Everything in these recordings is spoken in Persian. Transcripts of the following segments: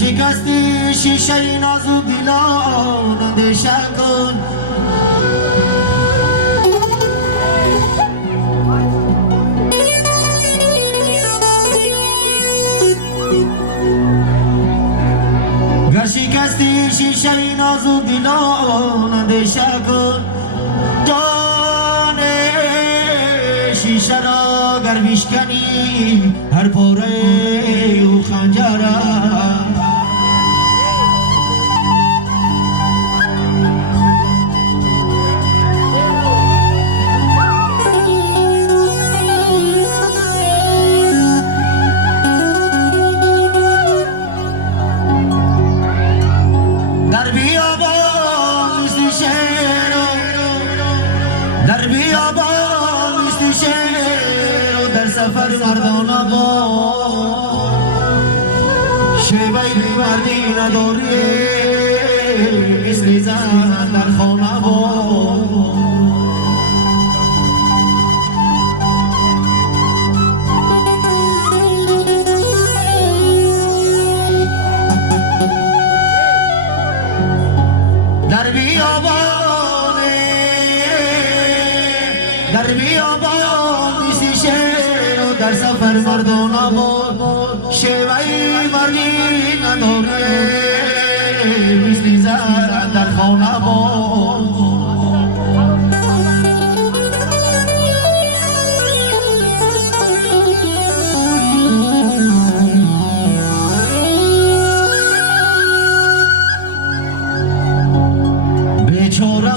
شکستی شیشه نازو دلان اندیشه کن گر شکستی شیشه نازو دلان اندیشه کن جان شیشه را گر بشکنی هر پاره و خنجره در بیابان مثل شیر و در سفر مردانه با شیوه مردی نداری مثل زن در خانه با در بیابان مثل شیر و در سفر مردانه بود شیوه مردی نداره مثل زن در خانه بود بیچاره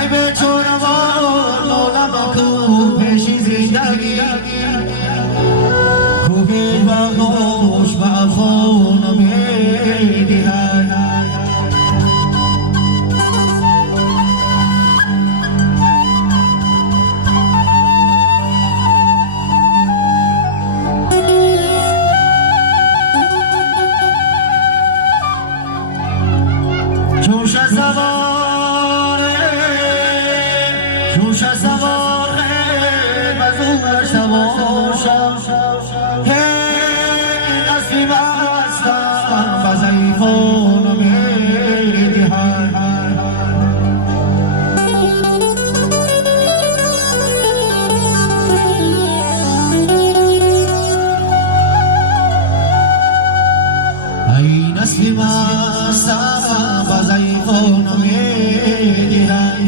ای بیچاره وار نمکو پیش زندگی خوبی و خوش و افغان میدهد جوش سوار مزور سوار نصیب هستم بزیفان میدهد ای نصیب هستم بزیفان میدهد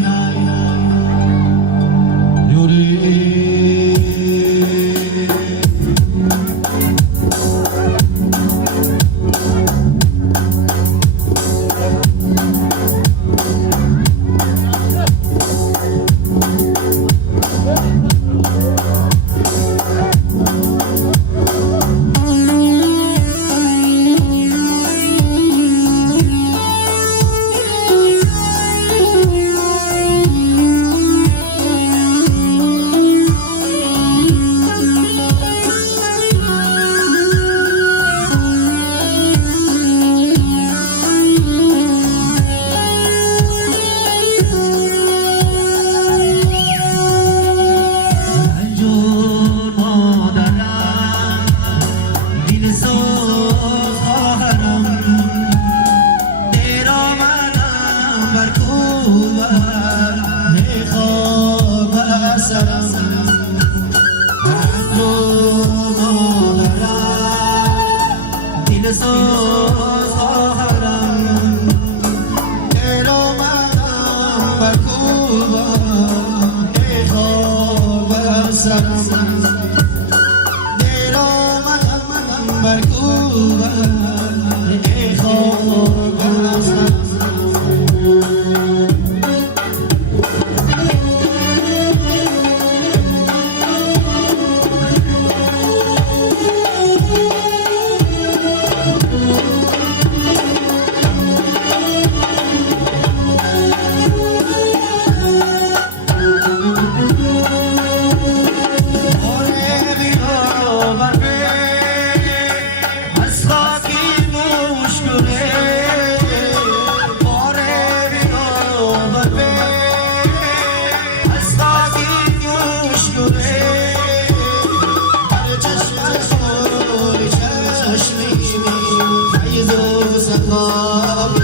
سخابی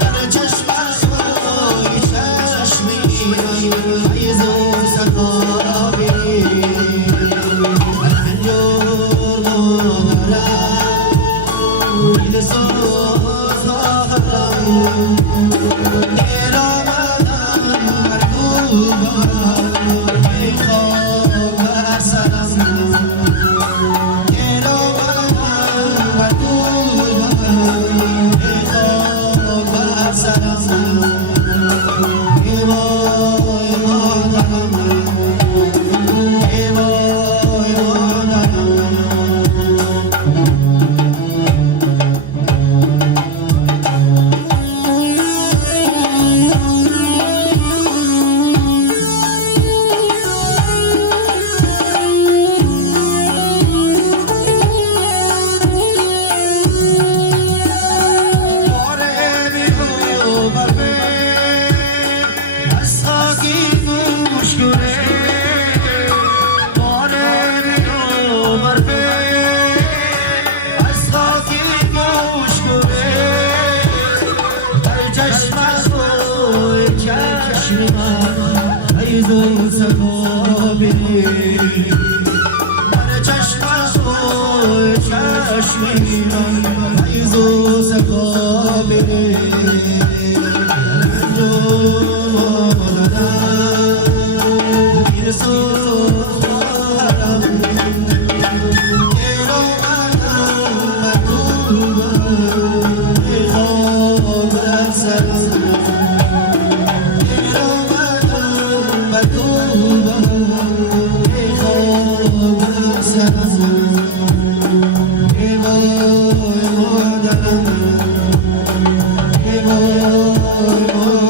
در چشمش بای چشمی فیض و سخابی الحنجور مغرم دل سوز آخرم فیض و سخابی در چشمش و چشمی من فیض و سخابی Oh